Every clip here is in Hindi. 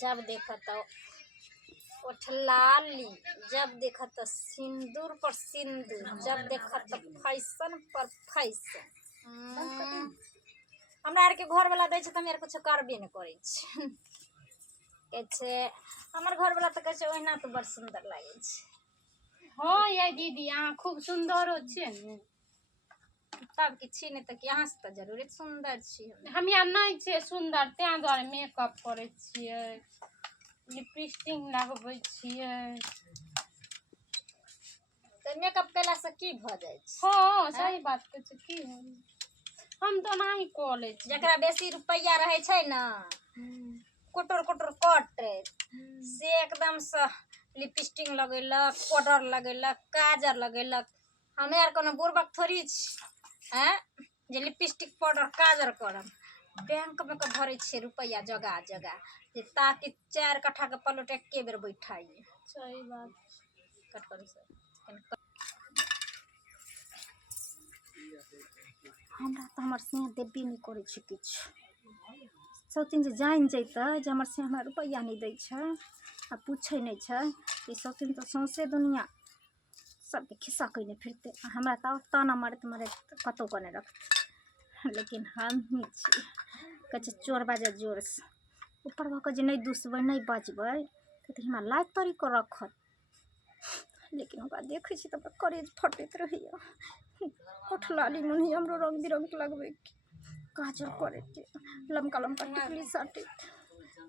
जब देखा तो ओठलाली, जब देखा तो सिंदूर पर सिंदूर, जब देखा तो फैशन पर फैशन। हमरा आर के घर वाला दै छै त हम आर कुछ करबे न करै छै। कहै छै हमर घर वाला त कहै छै ओहिना तो बड़ सुंदर लागे छै। हाँ ये दीदी अहाँ खूब सुंदर छियै ने। तब कि छी नहीं त कि अहाँ से त जरूर सुंदर छी। हम या नहीं छे सुंदर तै द्वारे मेकअप करे छियै, लिपस्टिक लगबै छियै। त मेकअप कैला से की भ जाय छै? हाँ सही बात कहै छै की हम तो नहीं क ले छी। जकरा बेसी रुपया रहे छै ना कुटुर कुटुर कट से एकदम से लिपस्टिक लगेलक, पाउडर लगेलक, काजर लगेलक। हमे आर कोनो बुरबक थोड़ी छी हैं जे लिपस्टिक पाउडर काजर करब। बैंक में के भरे छे रुपया जगह जगह जे ताकि 4 कट्ठा के पलट एके बेर बैठाइए। सही बात कट करू सर। हमरा तो हमर से देबे नहीं करे छै किछ। सब दिन जे जान जैते जे हमर से हमरा रुपया नहीं दै छै आ पूछे नहीं छै ई सब दिन तो सौंसे दुनिया सबके खिस्सा कइने फिरते। हमरा तो ताना मारत मारत कतौ कने रखते। लेकिन हम ही छी कहै छै चोर बाजे जोर से ऊपर भऽ के जे नहीं दुसबै नहीं बचबै तऽ हमरा लाइक तरी को रखत। लेकिन ओकरा देखै छी तऽ करेज फटैत रहैया। ओठलाली मुनी हमरो रंग बिरंग के लगबै काजल करे के लमका लमका टिकली साटे।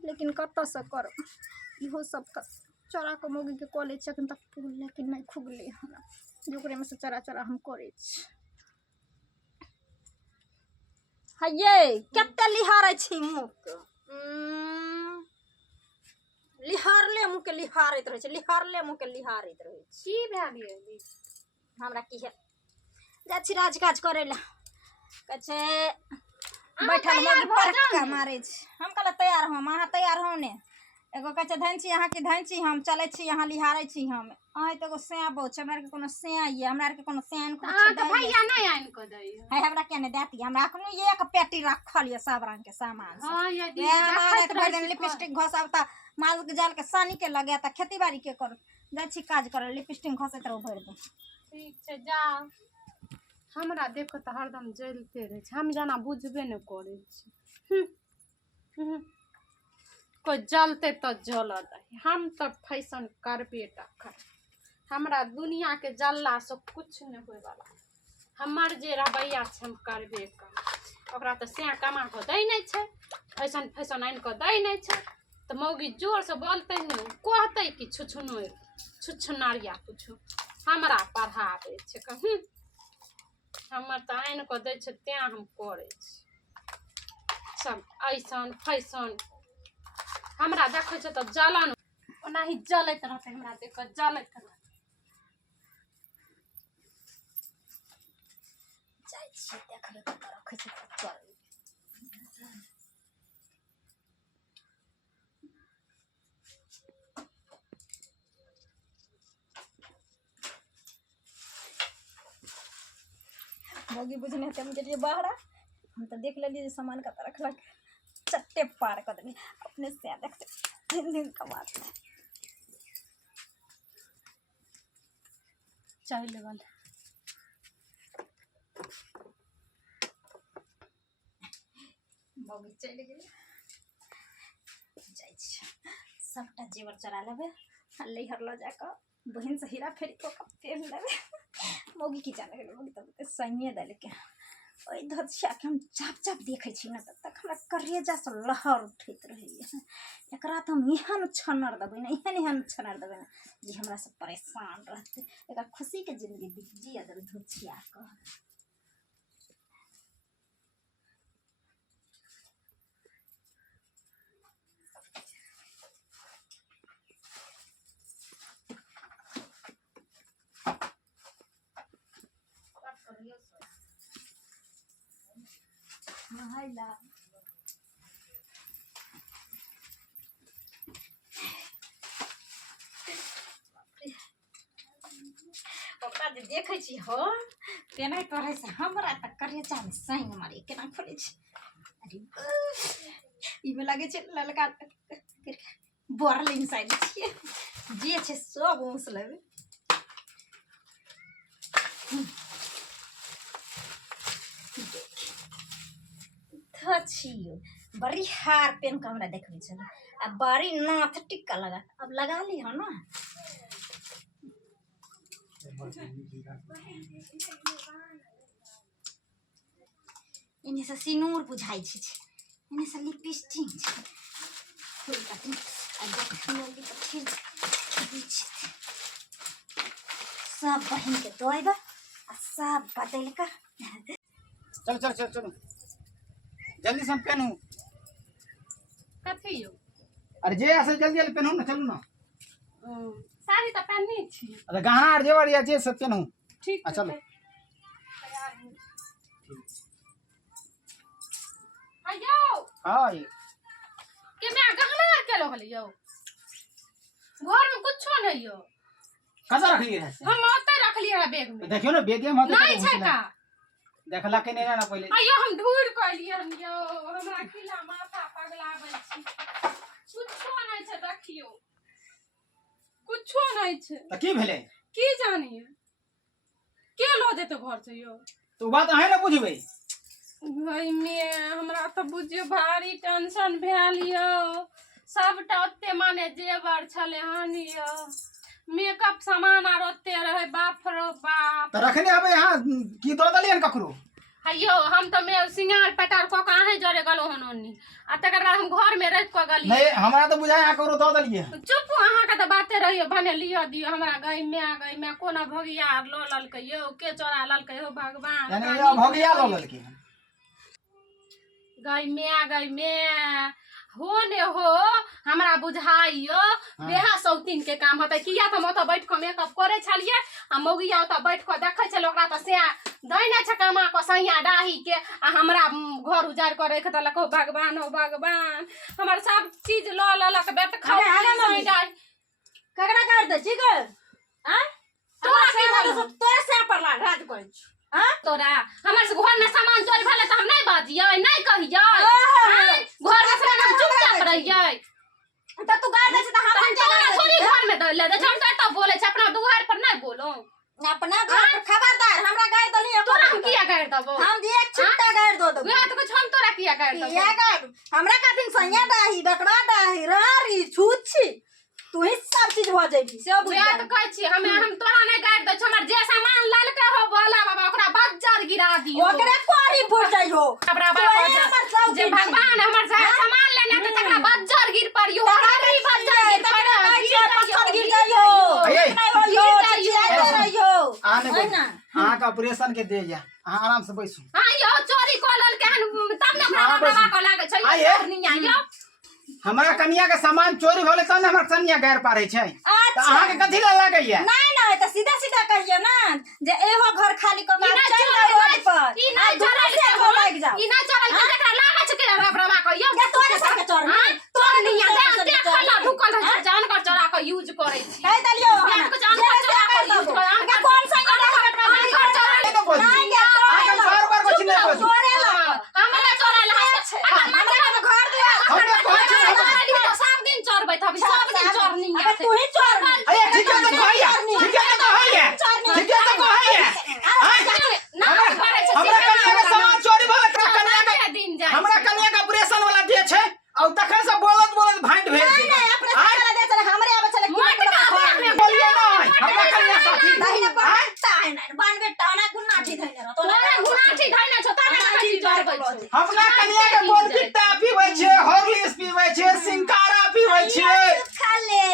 लेकिन कत से कर इहो सब त चोरा के मोगी के कॉलेज छथिन तक लेकिन नहीं खुगले हमरा जोकरे में से चरा चरा हम करे छी। हये कते लिहारै छी मुँह के लिहारले मुँह के लिहारैत रहे छै, लिहारले मुँह के लिहारैत रहे छै। की भए गेल हमरा की है जा छी राज काज करे ला कहै छै बैठल मोगी पटका मारे छै। हम कहला तैयार हम अहाँ तैयार हो ने एगो कहै छै धन छी अहाँ के धन छी हम चले छी अहाँ लिहारै छी हम अहाँ तो एगो सें बहु छै हमरा के कोनो सें ये हमरा के कोनो सें कुछ अहाँ के भैया नहीं आइन क दै है हमरा के ने देती हमरा अखनो एक पेटी रखल ये सब रंग के सामान। हां ये दीदी देखत रहे लिपस्टिक घसब त माल के जाल के सानी के लगे त खेती बाड़ी के कर जा छी काज करे लिपस्टिक घसैत रहो भर दिन। ठीक छै जाओ। हमरा देखो तो हरदम जलते रहे छै हम जना बुझबे न करे छी। कोई जलते तो जल दे हम तो फैशन करबे टा कर। हमरा दुनिया के जल्ला से कुछ नहीं होय वाला हमर जे रवैया छै हम करबे कर। ओकरा तो से कमा के दै नहीं छै फैशन फैशन आइन के दै नहीं छै तो मौगी जोर से बोलते नहीं कहते कि छुछुनोर छुछुनारिया कुछ हमरा पढ़ाबे छै कहीं हमर तो आइन के दै छै तें हम करे छी सब ऐसन फैशन। हमरा देखै छै त जलन ओनाही जलैत रहते हमरा देख के जलैत रहते। जाय छी देखले त रखै छै चल मोगी बुझने हम गेलिए बाहर हम तो देख लेलिए सामान का रखलक चट्टे पार कर देली अपने से देखते दिन का बात चाय लेवल मोगी चले गेले जाय छी सबटा जेवर चरा लेबे लैहर ल जाके बहन से हीरा फेरी को पेड़ लेबे। मोगी की जाने मोगी तब सैये देले के ओइ धछिया के हम चाप चाप देखे छी ना तब तक हमरा करेजा से लहर उठैत रहैया। एकरा त हम एहन छनर देबै ना एहन छनर देबै ना जे हमरा से परेशान रहते एकरा खुशी के जिंदगी जिया देबै धछिया के। हाइला ओकरा जे देखै छी हो तेना करे से हमरा त करेजा में सैंग मारे केना खोले छी। अरे ई में लागे छै ललका फिर बोरल इनसाइड छिए जे छे सब ऊँस लेबे छियो बड़ी हार पेन के हमरा देखबे छल आ बड़ी नाथ टिक्का लगा अब लगा ली हो ना इन्हें से सिनूर बुझाई छै इन्हें से लिपस्टिक छै फूल काटी आ देखनोली तो फिर सब बहन के दोइबा आ सब बदल का चल चल चल चलो जल्दी से हम पहनू कथी यो अरे जे ऐसे जल्दी जल्दी पहनू ना चलू ना साड़ी तो पहननी छी अरे गहना और जेवर या जे सब पहनू ठीक आ चलो आयो हां के मैं गहना आर के लगल यो घर में कुछो नहीं यो कजा रख लिए है हम ओते रख लिए है बैग में देखियो ना बैग में नहीं छै का देखला के नहीं ना पहले आयो हम ढूंढ क लियन यो हमरा किला माथा पगलाबै छी कुछो नहीं छै देखियो कुछो नहीं छै त की भेले की जानिए के लो देते घर से यो तो बात अहे ना बुझबै भाई में हमरा तो बुझियो भारी टेंशन भेल यो सबटा ओते माने जेवर छले हन यो मेकअप सामान आर ओते रहे बाप रो बाप त रखने आबे यहां की दो दलियन ककरो हयो हम तो में सिंगार पटार को काहे जरे गलो हन ओनी आ तकर बाद हम घर में रह को गली नहीं हमरा तो बुझाय यहां ककरो दो दलिए चुप अहाँ के तो बाते रहियो भने लियो दियो हमरा गई में कोना भगिया लो लल के यो के चोरा लल के हो भगवान यानी ये भगिया लो ललकी गई में हो ने हो हमरा बुझाइयो बेहा सौतीन के काम होतै किया त मत बैठ के मेकअप करे छलिए आ मौगिया त बैठ के देखै छल ओकरा त से दैने छ कमा को सैया डाही के आ हमरा घर उजार करे के त लको भगवान हो भगवान हमर सब चीज ल लक बेट खा नहीं डाही ककरा कर दे ठीक है हां तोरा की सब तोरे से पर ला राज कर हां तोरा हमर से घर में सामान चोरी भेले त हम नहीं बाजियै नहीं कहियै घर में सामान चुपचाप रहियै त तू गाड़ दे छ त हम तोरा थोड़ी घर में द ले हम त तब बोले छ अपना दुआर पर नहीं बोलो अपना घर पर खबरदार हमरा गाड़ दली तोरा हम किया गाड़ दबो हम एक छुट्टा गाड़ दो दो वे तो कुछ हम तोरा किया गाड़ दबो किया गाड़ हमरा का दिन सैया डाही बकवा डाही रारी छूछी तू ही सब चीज हो जाई सब वे तो कहै छी हम तोरा नहीं गाड़ द छ हमर जे सामान लाल के हो बोला बाबा ओकरा बज्जर गिरा दियो ओकरे कोरी फुट जाई हो बराबर जे भगवान हमर सामान लेने त तकरा बज्जर गिर पड़ियो हरी बज्जर गिर पड़ियो पत्थर गिर जाइयो नहीं होइयो चिचिया रहियो आने ना हां का ऑपरेशन के दे जा हां आराम से बैसू हां यो चोरी कोलल केहन तब न हमरा बाबा को लागे छै नहीं आइयो हमरा कन्या के सामान चोरी होले त न हमर कन्या गैर पारे छै त अहाँ के कथि ल लागैया नहीं नहीं त सीधा सीधा कहियो ना जे एहो घर खाली कर के चल जा रोड पर ई नहीं चोरल से हो लग जाओ ई नहीं चोरल के एकरा लागे छै के बाबा को यो तोरे संग चोर तोर नहीं आ देख खला ढुकल है जान कर चोरा के यूज करे छी कह दलियो हम जान कर चोरा के यूज करे के कौन सा चोरा नहीं के आगे बार को चिन्ह को चोरे ला हमरा चोरा ला हमरा तो घर दिया हम तो सब दिन चोरबै त सब दिन चोरनी अबे तू ही चोर अरे ठीक है तो कहैया ठीक है तो कहैया ठीक है तो कहैया हमरा कन्या के सामान चोरी भले कन्या के दिन जाय हमरा कन्या के ऑपरेशन वाला दे छै और तखन से बोलत भांट भेल छै नहीं अपने वाला दे चले हमरे आबे चले बोलिए ना हमरा कन्या साथी नहीं पता है ना बान बेटा ना गुनाठी धइने तो तोरा गुनाठी धइने छ ता ना कथि चोरबै छै अपना कन्या के बोनविटा पीबै छै हॉर्लिक्स पीबै छै सिंकारा पीबै छै खा ले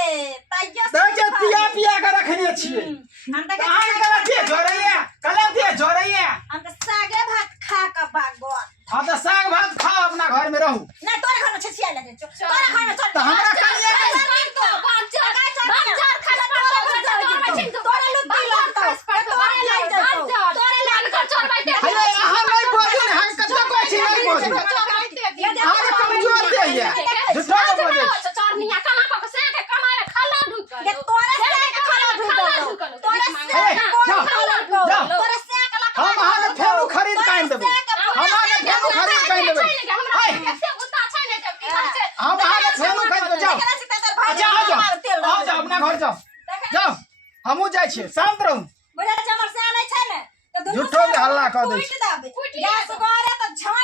तैयो दे पिया पिया के रखने छियै हम त अहाँ कला दे जोरैया कला दे जोरैया हम त सागे भात खा के भागो हां त साग भात खाओ अपना घर में रहू नहीं तोरे घर में छछिया ले दे तोरे घर में चल त हमरा कन्या के बज्जर खस पर तोरे लुत्ती लगतो तोरे लाग जातो तोरे लाग कर चोरबै दे अरे अहाँ नहीं बोलू ने हम कत्ता कहै छी नहीं बोलू अहाँ कमजोर दे ये झूठा बोलै चोरनिया कमा क से के कमाए खाला ढुक ये तोरे से के खाला ढूंढो तोरे से जाओ जाओ तोरे से के ला हम अहाँ के फेरू खरीद के आइन देबै हम अहाँ के फेरू खरीद के आइन देबै हमरा से गुस्सा छै ने जब की हम अहाँ के फेरू खरीद के जाओ अपना घर जाओ जाओ हमहू जाय छी शांत रहू बोले हमर से नहीं छै ने तो झूठो के हल्ला कह दै छी गैस घर